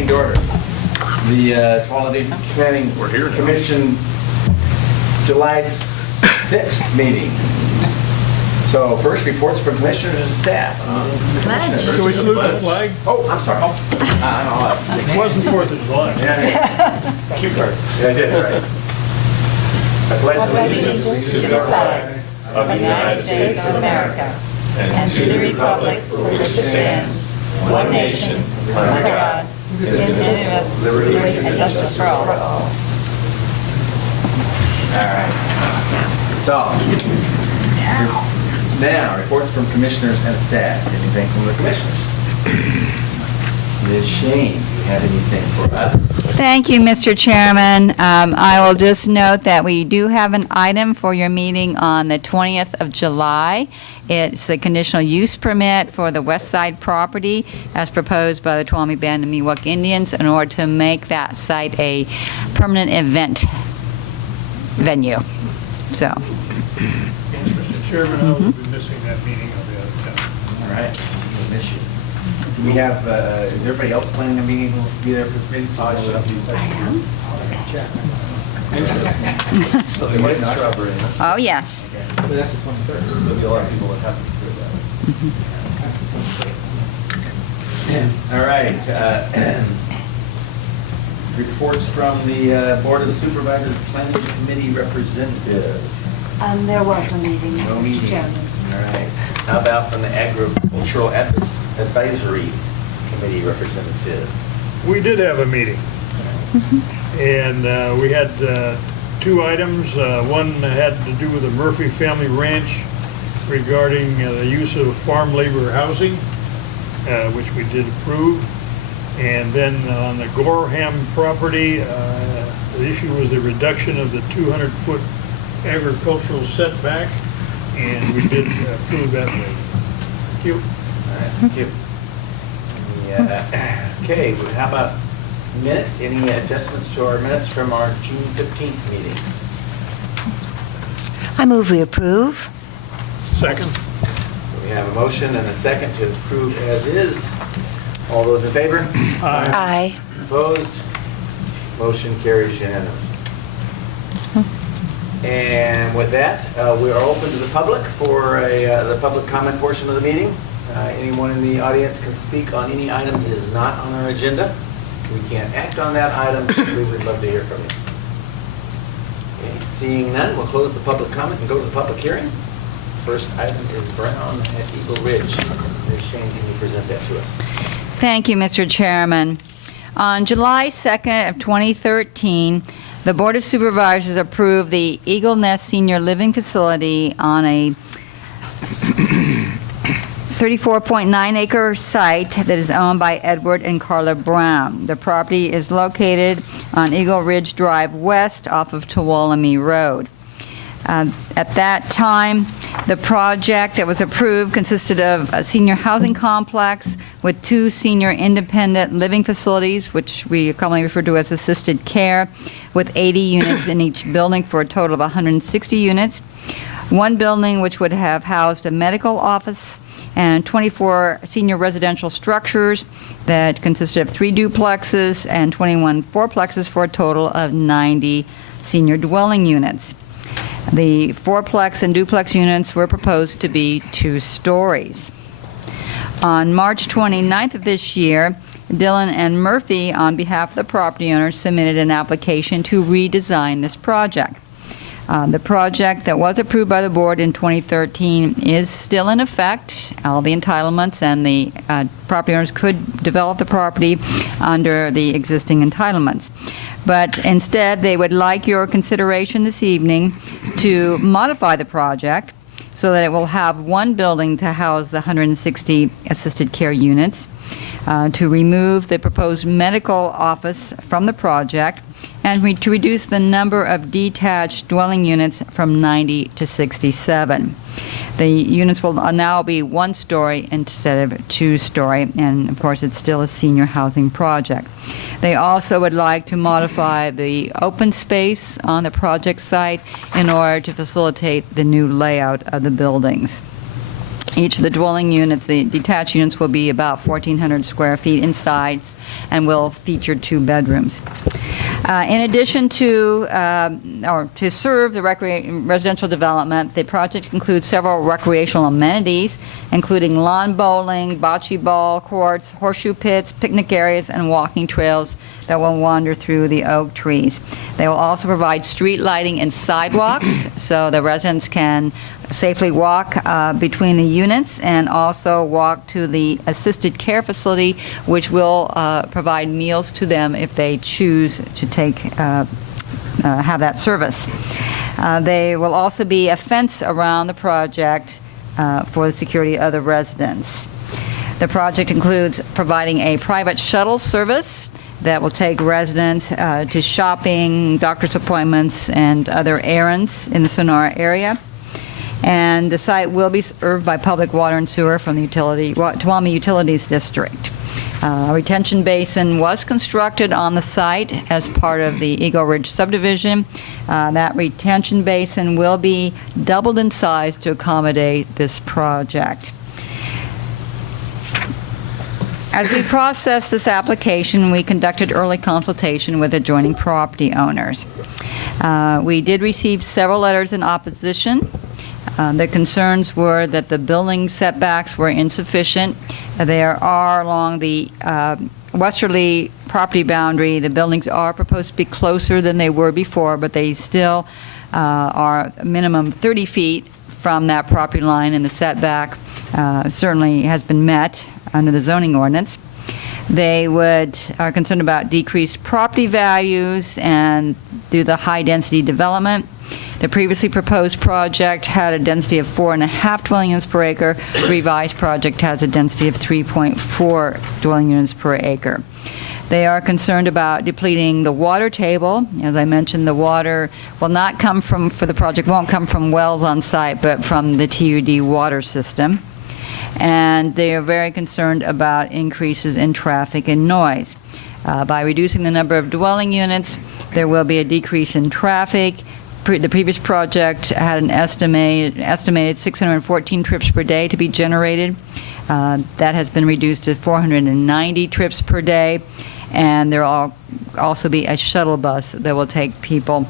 meeting to order. The Tuolumne Planning Commission July 6th meeting. So first, reports from commissioners and staff. Commissioners. Can we salute the flag? Oh, I'm sorry. It wasn't 4th of July. Cue card. Yeah, I did, right. I pledge allegiance to the flag of the United States of America and to the republic for which it stands, one nation, under God, indivisible, with liberty and justice for all. All right. So, now, reports from commissioners and staff. Anything from the commissioners? Ms. Shane, do you have anything for us? Thank you, Mr. Chairman. I will just note that we do have an item for your meeting on the 20th of July. It's the conditional use permit for the west side property as proposed by the Tuolumne Band of Miwok Indians in order to make that site a permanent event venue. So. Mr. Chairman, I will be missing that meeting. I'll be out of town. All right. We'll miss you. Do we have, is everybody else planning a meeting who will be there for this meeting? I am. Interesting. So there was strawberry, huh? Oh, yes. But that's the 23rd. There'll be a lot of people that have to do that. All right. Reports from the Board of Supervisors Planning Committee representative. There was a meeting, No Mr. meeting. Chairman. All right. How about from the Agricultural Advisory Committee representative? We did have a meeting. And we had two items. One had to do with the Murphy Family Ranch regarding the use of farm labor housing, which we did approve. And then on the Gorham property, the issue was the reduction of the 200-foot agricultural setback, and we did approve that. Thank you. All right, thank you. Okay, well, how about minutes? Any adjustments to our minutes from our June 15th meeting? I move we approve. Second. We have a motion and a second to approve as is. All those in favor? Aye. Opposed? Motion carries unanimously. And with that, we are open to the public for the public comment portion of the meeting. Anyone in the audience can speak on any item that is not on our agenda. We can't act on that item. We would love to hear from you. Okay, seeing none, we'll close the public comment and go to the public hearing. First item is Brown at Eagle Ridge. Ms. Shane, can you present that to us? Thank you, Mr. Chairman. On July 2nd of 2013, the Board of Supervisors approved the Eagle Nest Senior Living Facility on a 34.9-acre site that is owned by Edward and Carla Brown. The property is located on Eagle Ridge Drive West off of Tuolumne Road. At that time, the project that was approved consisted of a senior housing complex with 2 senior independent living facilities, which we commonly refer to as assisted care, with 80 units in each building for a total of 160 units. One building which would have housed a medical office and 24 senior residential structures that consisted of 3 duplexes and 21 fourplexes for a total of 90 senior dwelling units. The fourplex and duplex units were proposed to be 2 stories. On March 29th of this year, Dillon and Murphy, on behalf of the property owners, submitted an application to redesign this project. The project that was approved by the board in 2013 is still in effect. All the entitlements and the property owners could develop the property under the existing entitlements. But instead, they would like your consideration this evening to modify the project so that it will have 1 building to house the 160 assisted care units, to remove the proposed medical office from the project, and to reduce the number of detached dwelling units from 90 to 67. The units will now be 1-story instead of 2-story, and of course it's still a senior housing project. They also would like to modify the open space on the project site in order to facilitate the new layout of the buildings. Each of the dwelling units, the detached units, will be about 1,400 square feet in size and will feature 2 bedrooms. In addition to serve the residential development, the project includes several recreational amenities, including lawn bowling, bocce ball courts, horseshoe pits, picnic areas, and walking trails that will wander through the oak trees. They will also provide street lighting and sidewalks so the residents can safely walk between the units and also walk to the assisted care facility, which will provide meals to them if they choose to have that service. There will also be a fence around the project for the security of the residents. The project includes providing a private shuttle service that will take residents to shopping, doctor's appointments, and other errands in the Sonora area. And the site will be served by public water and sewer from the Tuolumne Utilities District. A retention basin was constructed on the site as part of the Eagle Ridge subdivision. That retention basin will be doubled in size to accommodate this project. As we processed this application, we conducted early consultation with adjoining property owners. We did receive several letters in opposition. The concerns were that the building setbacks were insufficient. There are along the westerly property boundary, the buildings are proposed to be closer than they were before, but they still are a minimum 30 feet from that property line, and the setback certainly has been met under the zoning ordinance. They are concerned about decreased property values and due to the high-density development. The previously proposed project had a density of 4.5 dwelling units per acre. The revised project has a density of 3.4 dwelling units per acre. They are concerned about depleting the water table. As I mentioned, the water will not come for the project won't come from wells on site, but from the TUD water system. And they are very concerned about increases in traffic and noise. By reducing the number of dwelling units, there will be a decrease in traffic. The previous project had an estimated 614 trips per day to be generated. That has been reduced to 490 trips per day, and there will also be a shuttle bus that will take people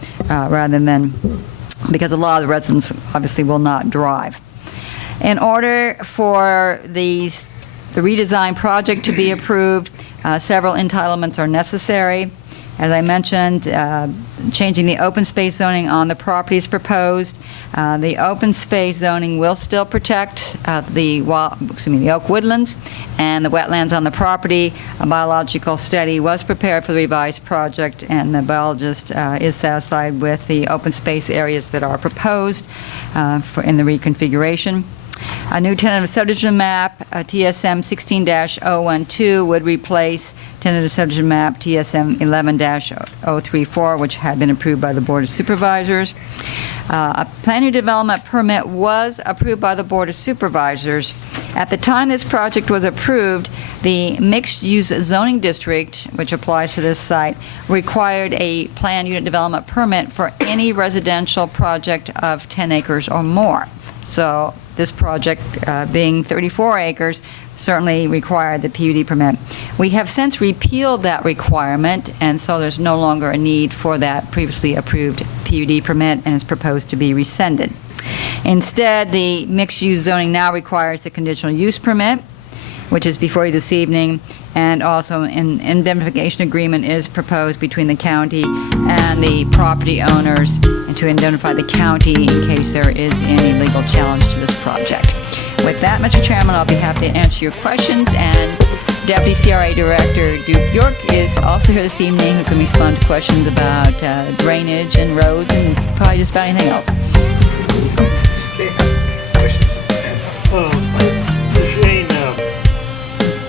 because a lot of the residents obviously will not drive. In order for the redesign project to be approved, several entitlements are necessary. As I mentioned, changing the open space zoning on the property is proposed. The open space zoning will still protect the oak woodlands and the wetlands on the property. A biological study was prepared for the revised project, and the biologist is satisfied with the open space areas that are proposed in the reconfiguration. A new tentative subdivision map, TSM 16-012, would replace tentative subdivision map TSM 11-034, which had been approved by the Board of Supervisors. A planning development permit was approved by the Board of Supervisors. At the time this project was approved, the mixed-use zoning district, which applies to this site, required a planned unit development permit for any residential project of 10 acres or more. So this project, being 34 acres, certainly required the PUD permit. We have since repealed that requirement, and so there's no longer a need for that previously approved PUD permit, and it's proposed to be rescinded. Instead, the mixed-use zoning now requires the conditional use permit, which is before you this evening, and also an indemnification agreement is proposed between the county and the property owners, and to indemnify the county in case there is any legal challenge to this project. With that, Mr. Chairman, I'll be happy to answer your questions, and Deputy CRA Director Duke York is also here this evening, who can respond to questions about drainage and roads and probably just about anything else. Okay, questions? Shane,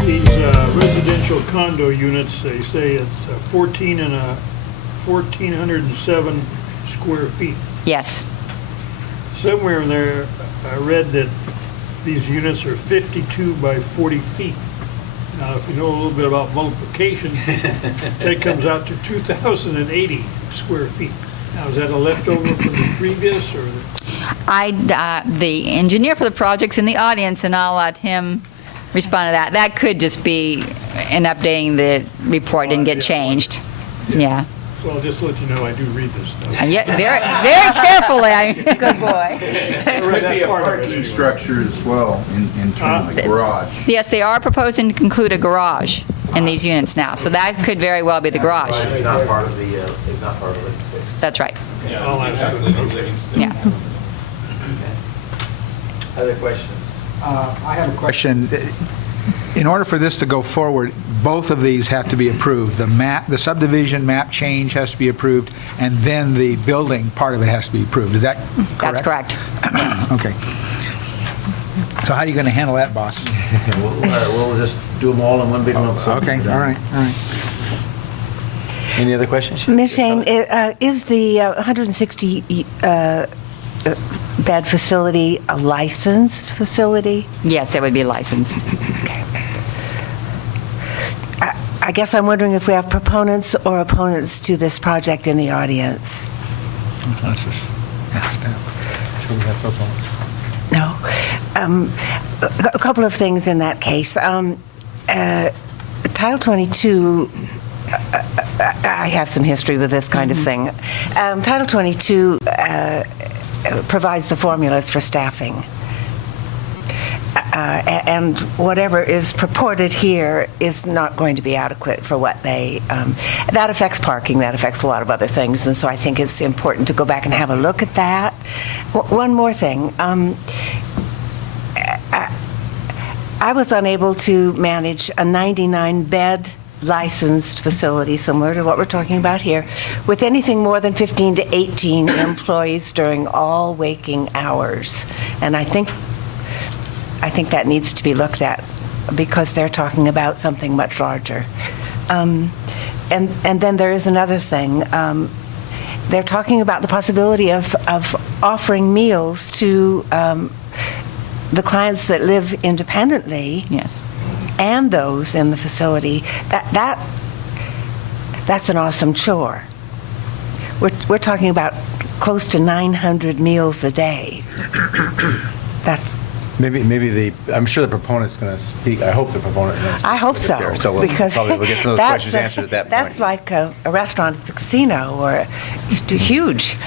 these residential condo units, they say it's 1,407 square feet. Yes. Somewhere in there, I read that these units are 52 by 40 feet. Now, if you know a little bit about multiplication, that comes out to 2,080 square feet. Now, is that a leftover from the previous, or? The engineer for the project's in the audience, and I'll let him respond to that. That could just be in updating the report and get changed. Yeah. Well, just to let you know, I do read this stuff. And yet, very carefully. Good boy. Could be a parking structure as well in terms of the garage. Yes, they are proposing to include a garage in these units now, so that could very well be the garage. It's not part of the, it's not part of the living space. That's right. I'll ask you. Yeah. Other questions? I have a question. In order for this to go forward, both of these have to be approved. The subdivision map change has to be approved, and then the building part of it has to be approved. Is that correct? That's correct. Okay. So how are you going to handle that, boss? We'll just do them all in one big lump sum. Okay, all right. Any other questions? Ms. Shane, is the 160 bed facility a licensed facility? Yes, it would be licensed. I guess I'm wondering if we have proponents or opponents to this project in the audience. No. A couple of things in that case. Title 22, I have some history with this kind of thing. Title 22 provides the formulas for staffing. And whatever is purported here is not going to be adequate for what they, that affects parking, that affects a lot of other things, and so I think it's important to go back and have a look at that. One more thing. I was unable to manage a 99-bed licensed facility, similar to what we're talking about here, with anything more than 15 to 18 employees during all waking hours. And I think that needs to be looked at because they're talking about something much larger. And then there is another thing. They're talking about the possibility of offering meals to the clients that live independently. Yes. And those in the facility. That's an awesome chore. We're talking about close to 900 meals a day. That's. Maybe I'm sure the proponent's going to speak. I hope the proponent knows. I hope so. So we'll because probably get some of those questions answered at that point. That's like a restaurant at the casino or huge.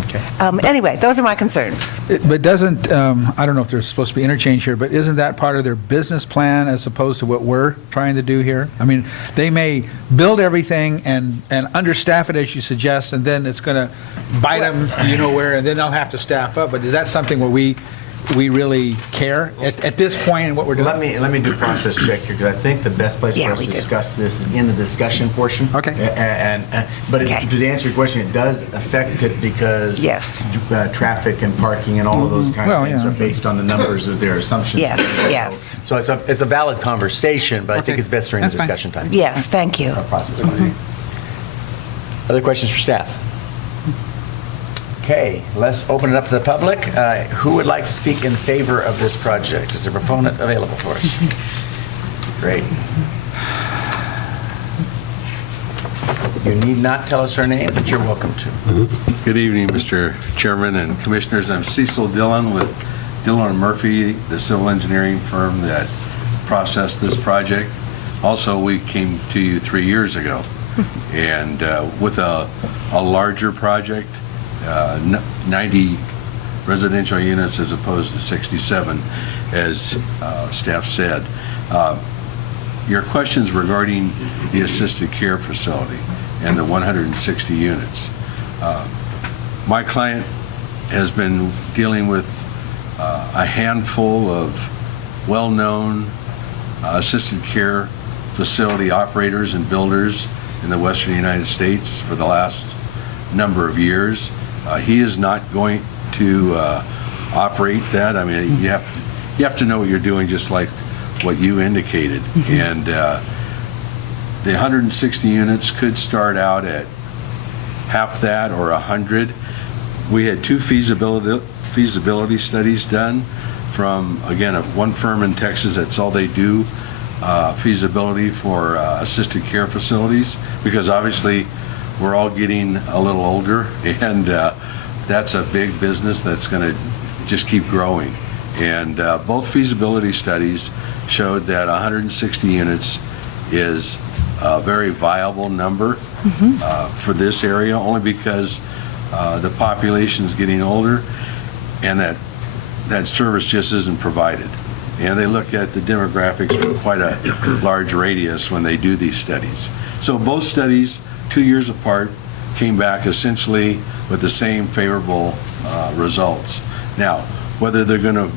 Okay. Anyway, those are my concerns. But doesn't, I don't know if there's supposed to be interchange here, but isn't that part of their business plan as opposed to what we're trying to do here? I mean, they may build everything and understaff it as you suggest, and then it's going to bite them, you know where, and then they'll have to staff up. But is that something where we really care at this point in what we're doing? Let me do process check here, because I think the best place for us to discuss this is in the discussion portion. Okay. But Okay. to answer your question, it does affect it because Yes. Traffic and parking and all of those kind of Well, things yeah. are based on the numbers of their assumptions. Yes, yes. So it's a valid conversation, but I think Okay. it's best during the That's fine. discussion time. Yes, thank you. Our process. Other questions for staff? Okay, let's open it up to the public. Who would like to speak in favor of this project? Is a proponent available for us? Great. You need not tell us her name, but you're welcome to. Good evening, Mr. Chairman and Commissioners. I'm Cecil Dillon with Dillon & Murphy, the civil engineering firm that processed this project. Also, we came to you 3 years ago, and with a larger project, 90 residential units as opposed to 67, as staff said. Your questions regarding the assisted care facility and the 160 units. My client has been dealing with a handful of well-known assisted care facility operators and builders in the western United States for the last number of years. He is not going to operate that. I mean, you have to know what you're doing, just like what you indicated. And the 160 units could start out at half that or 100. We had 2 feasibility studies done from, again, one firm in Texas. That's all they do, feasibility for assisted care facilities, because obviously we're all getting a little older, and that's a big business that's going to just keep growing. And both feasibility studies showed that 160 units is a very viable number for this area, only because the population is getting older and that service just isn't provided. And they look at the demographics for quite a large radius when they do these studies. So both studies, 2 years apart, came back essentially with the same favorable results. Now, whether they're going to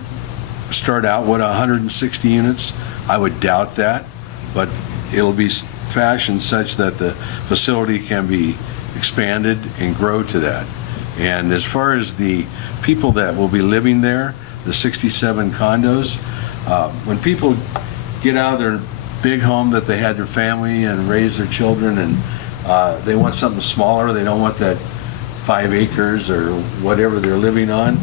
start out with 160 units, I would doubt that, but it'll be fashioned such that the facility can be expanded and grow to that. And as far as the people that will be living there, the 67 condos, when people get out of their big home that they had their family and raise their children, and they want something smaller, they don't want that 5 acres or whatever they're living on,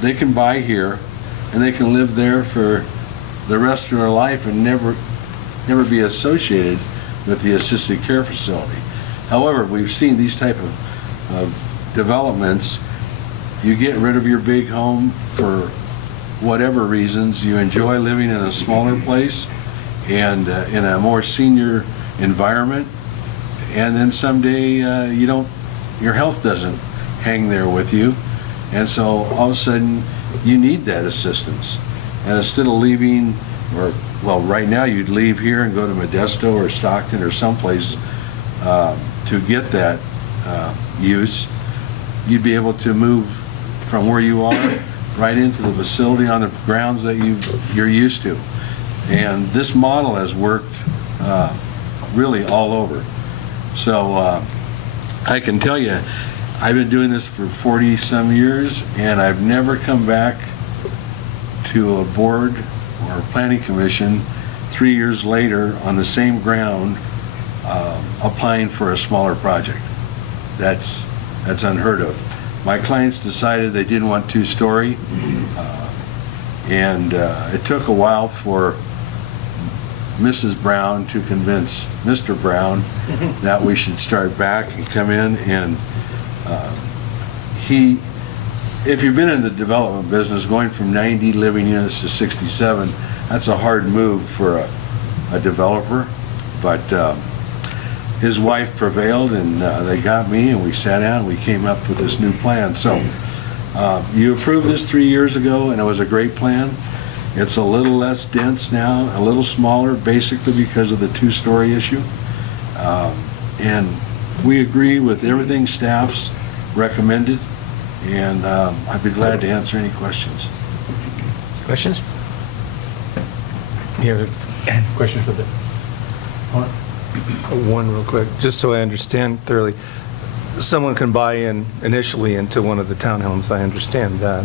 they can buy here and they can live there for the rest of their life and never be associated with the assisted care facility. However, we've seen these type of developments. You get rid of your big home for whatever reasons, you enjoy living in a smaller place and in a more senior environment, and then someday your health doesn't hang there with you, and so all of a sudden you need that assistance. And instead of leaving, right now you'd leave here and go to Modesto or Stockton or someplace to get that use, you'd be able to move from where you are right into the facility on the grounds that you're used to. And this model has worked really all over. So I can tell you, I've been doing this for 40-some years, and I've never come back to a board or a planning commission 3 years later on the same ground applying for a smaller project. That's unheard of. My clients decided they didn't want two-story, and it took a while for Mrs. Brown to convince Mr. Brown that we should start back and come in, and if you've been in the development business, going from 90 living units to 67, that's a hard move for a developer, but his wife prevailed, and they got me, and we sat down and we came up with this new plan. So you approved this 3 years ago, and it was a great plan. It's a little less dense now, a little smaller, basically because of the two-story issue. And we agree with everything staff's recommended, and I'd be glad to answer any questions. Questions? You have questions for the opponent? One real quick, just so I understand thoroughly. Someone can buy in initially into one of the townhomes, I understand that.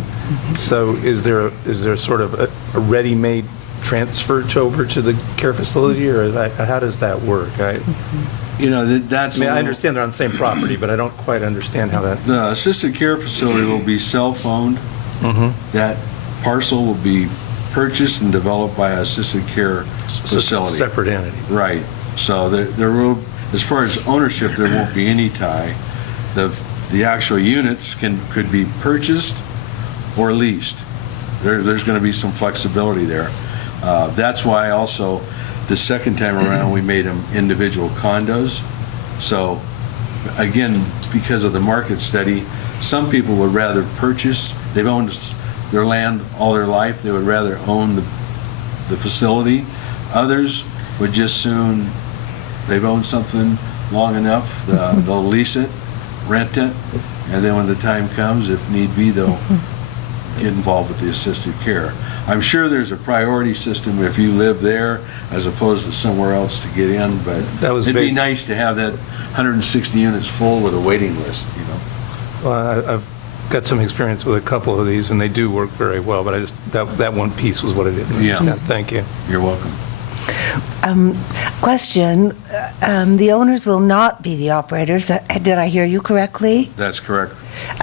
So is there sort of a ready-made transfer over to the care facility, or how does that work? That's I understand they're on the same property, but I don't quite understand how that... The assisted care facility will be self-owned. That parcel will be purchased and developed by an assisted care facility. Separate entity. Right. So there will, as far as ownership, there won't be any tie. The actual units could be purchased or leased. There's going to be some flexibility there. That's why also the second time around we made them individual condos. So again, because of the market study, some people would rather purchase. They've owned their land all their life. They would rather own the facility. Others would just soon, they've owned something long enough, they'll lease it, rent it, and then when the time comes, if need be, they'll get involved with the assisted care. I'm sure there's a priority system if you live there as opposed to somewhere else to get in, but it'd be nice to have that 160 units full with a waiting list, Well, I've got some experience with a couple of these, and they do work very well, but that one piece was what I didn't understand. Thank you. You're welcome. Question, the owners will not be the operators. Did I hear you correctly? That's correct.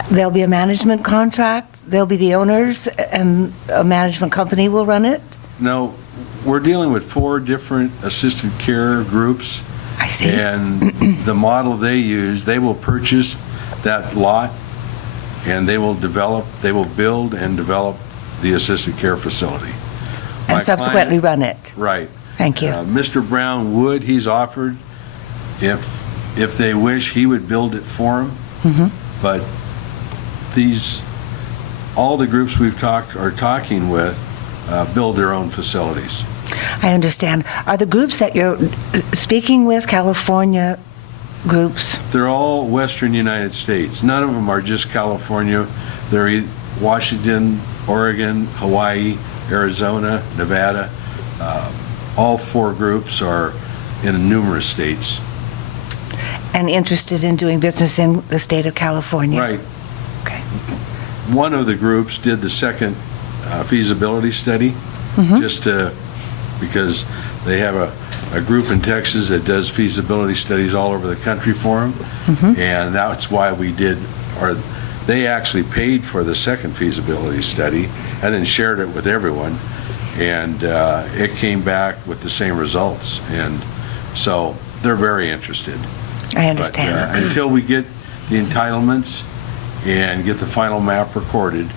There'll be a management contract, they'll be the owners, and a management company will run it? No, we're dealing with 4 different assisted care groups. I see. And the model they use, they will purchase that lot and they will build and develop the assisted care facility. My And subsequently client- run it. Right. Thank you. Mr. Brown would, he's offered, if they wish, he would build it for them. But all the groups are talking with build their own facilities. I understand. Are the groups that you're speaking with California groups? They're all Western United States. None of them are just California. They're Washington, Oregon, Hawaii, Arizona, Nevada. All 4 groups are in numerous states. And interested in doing business in the state of California? Right. Okay. One of the groups did the second feasibility study, because they have a group in Texas that does feasibility studies all over the country for them. And that's why they actually paid for the second feasibility study and then shared it with everyone. And it came back with the same results. And so they're very interested. I understand. But until we get the entitlements and get the final map recorded,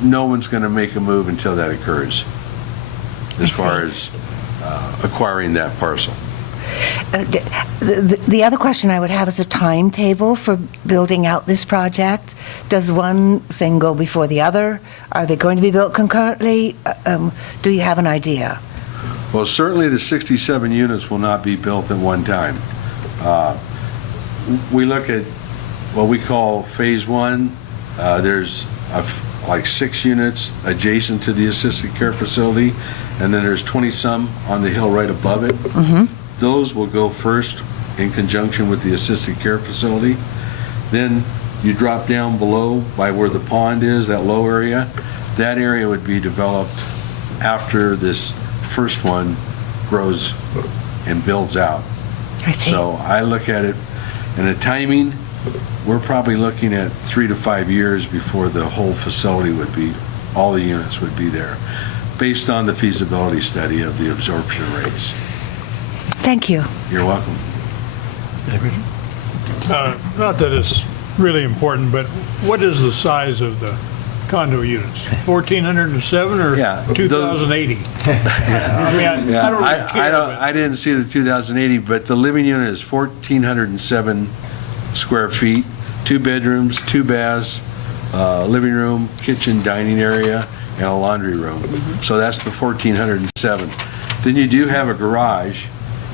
no one's going to make a move until that occurs, as far as acquiring that parcel. The other question I would have is a timetable for building out this project. Does one thing go before the other? Are they going to be built concurrently? Do you have an idea? Well, certainly the 67 units will not be built at one time. We look at what we call phase 1. There's like 6 units adjacent to the assisted care facility, and then there's 20-some on the hill right above it. Those will go first in conjunction with the assisted care facility. Then you drop down below by where the pond is, that low area. That area would be developed after this first one grows and builds out. I see. So I look at it, and the timing, we're probably looking at 3 to 5 years before the whole facility would be, all the units would be there, based on the feasibility study of the absorption rates. Thank you. You're welcome. Not that it's really important, but what is the size of the condo units? 1,407 or Yeah, 2,080? I don't really care. I didn't see the 2,080, but the living unit is 1,407 square feet, 2 bedrooms, 2 baths, living room, kitchen, dining area, and a laundry room. So that's the 1,407. Then you do have a garage,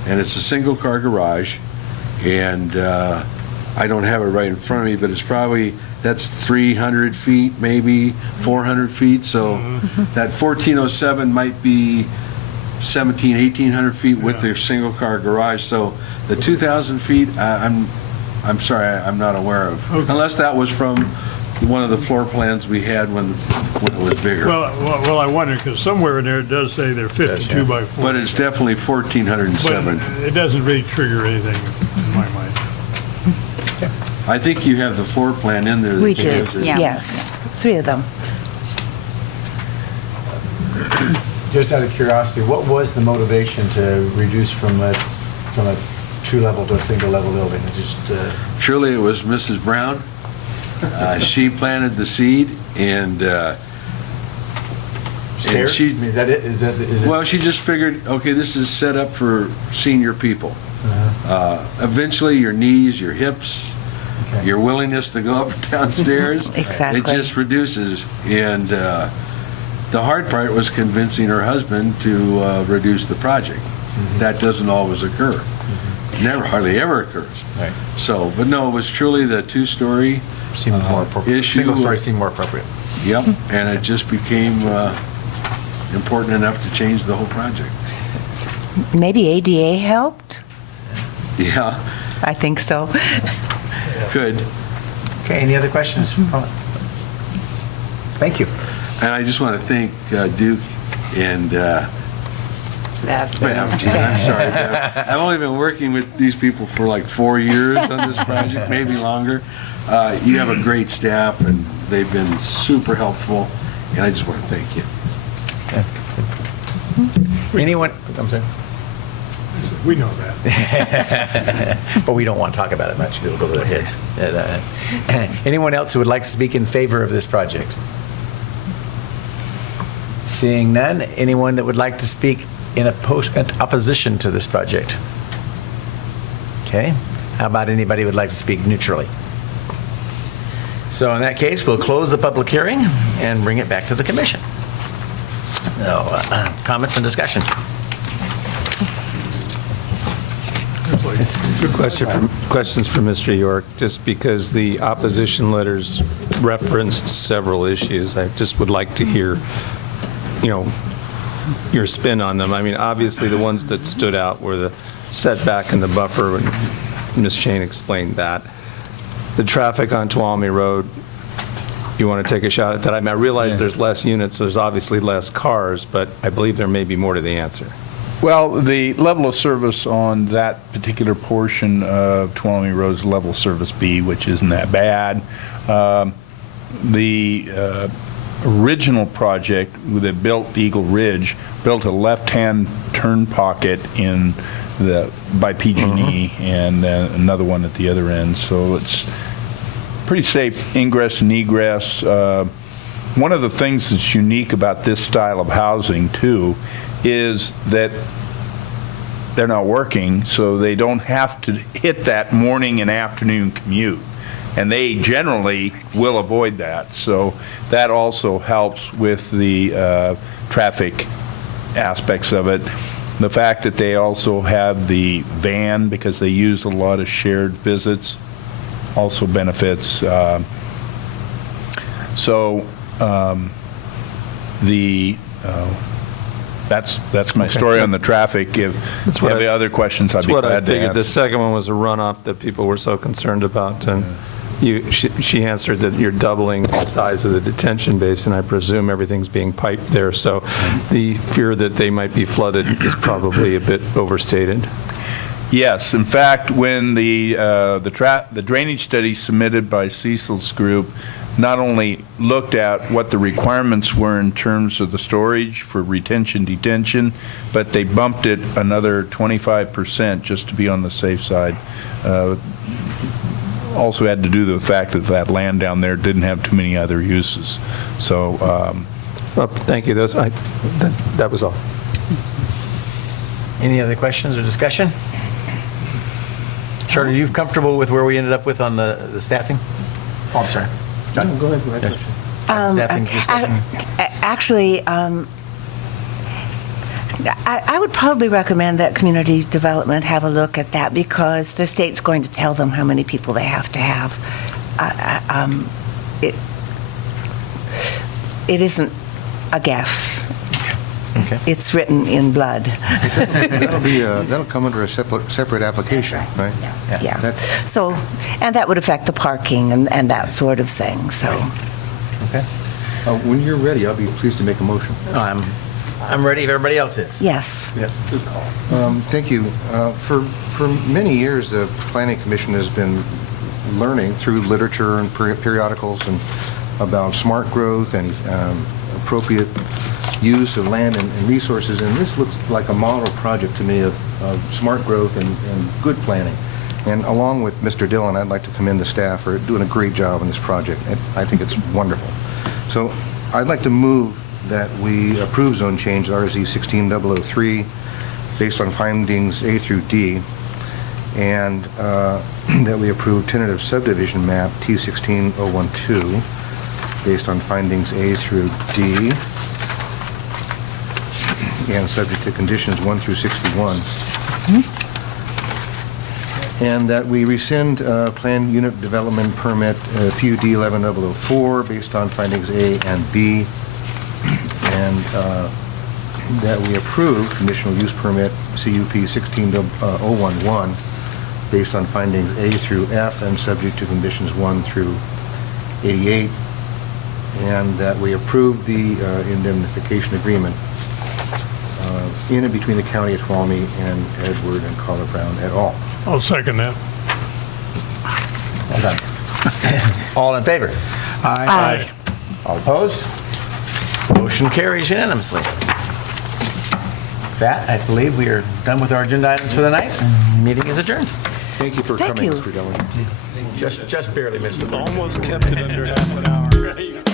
and it's a single-car garage, and I don't have it right in front of me, but it's probably, that's 300 feet, maybe 400 feet, so that 1,407 might be 1,800 feet with their single-car garage, so the 2,000 feet, I'm sorry, I'm not aware of, unless that was from one of the floor plans we had when it was bigger. Well, I wonder, because somewhere in there it does say they're 52 by 40. But it's definitely 1,407. But it doesn't really trigger anything in my mind. I think you have the floor plan in there. We do, Yeah. yes. 3 of them. Just out of curiosity, what was the motivation to reduce from a 2-level to a single-level building? It's just Truly, it was Mrs. Brown. She planted the seed, and stairs? she, Is that it? Is it? well, she just figured, okay, this is set up for senior people. Eventually, your knees, your hips, Okay. your willingness to go up and down stairs, Exactly. it just reduces. And the hard part was convincing her husband to reduce the project. That doesn't always occur. Hardly ever occurs. Right. So, but no, it was truly the 2-story Seemed more appropriate. issue. Single story seemed more appropriate. Yep, and it just became important enough to change the whole project. Maybe ADA helped? Yeah, I think so. could. Okay, any other questions? Thank you. And I just want to thank Duke and Bev. I'm sorry, Bev. I've only been working with these people for like 4 years on this project, maybe longer. You have a great staff, and they've been super helpful, and I just want to thank you. Anyone, I'm sorry. We know that. But we don't want to talk about it much, it'll go to their heads. Anyone else who would like to speak in favor of this project? Seeing none, anyone that would like to speak in opposition to this project? Okay, how about anybody who would like to speak neutrally? So in that case, we'll close the public hearing and bring it back to the commission. So, comments and discussion? Questions for Mr. York, just because the opposition letters referenced several issues. I just would like to hear, your spin on them. I mean, obviously, the ones that stood out were the setback and the buffer, and Ms. Shane explained that. The traffic on Tuolumne Road, you want to take a shot at that? I mean, I realize there's less units, so there's obviously less cars, but I believe there may be more to the answer. Well, the level of service on that particular portion of Tuolumne Road is level service B, which isn't that bad. The original project that built Eagle Ridge built a left-hand turn pocket by PG&E and another one at the other end. So it's pretty safe ingress and egress. One of the things that's unique about this style of housing, too, is that they're not working, so they don't have to hit that morning and afternoon commute. And they generally will avoid that. So that also helps with the traffic aspects of it. The fact that they also have the van, because they use a lot of shared visits, also benefits. That's my story on the traffic. If you have any other questions, I'd be glad to answer. That's what I figured. The second one was a runoff that people were so concerned about, and she answered that you're doubling the size of the detention basin. I presume everything's being piped there, so the fear that they might be flooded is probably a bit overstated. Yes. In fact, when the drainage study submitted by Cecil's group not only looked at what the requirements were in terms of the storage for retention, detention, but they bumped it another 25% just to be on the safe side. Also had to do with the fact that that land down there didn't have too many other uses. So, well, thank you. That was all. Any other questions or discussion? Charter, are you comfortable with where we ended up with on the staffing? Oh, I'm sorry. No, go ahead. Staffing discussion? Actually, I would probably recommend that community development have a look at that, because the state's going to tell them how many people they have to have. It isn't a guess. Okay. It's written in blood. That'll come under a separate application, right? Yeah. So, and that would affect the parking and that sort of thing, so. Okay. When you're ready, I'll be pleased to make a motion. I'm ready if everybody else is. Yes. Yeah. Good call. Thank you. For many years, the Planning Commission has been learning through literature and periodicals and about smart growth and appropriate use of land and resources, and this looks like a model project to me of smart growth and good planning. And along with Mr. Dillon, I'd like to commend the staff for doing a great job on this project. I think it's wonderful. So I'd like to move that we approve zone change RZ 16003 based on findings A through D, and that we approve tentative subdivision map T16012 based on findings A through D, and subject to conditions 1 through 61. And that we rescind planned unit development permit PUD 11004 based on findings A and B, and that we approve conditional use permit CUP 16011 based on findings A through F and subject to conditions 1 through 88, and that we approve the indemnification agreement in and between the County of Tuolumne and Edward and Carla Brown et al. I'll second that. Well done. All in favor? Aye. All opposed? Motion carries unanimously. That, I believe we are done with our agenda items for the night. Meeting is adjourned. Thank you for Thank coming, you. Mr. Dillon. Just barely missed the. Almost kept it under half an hour.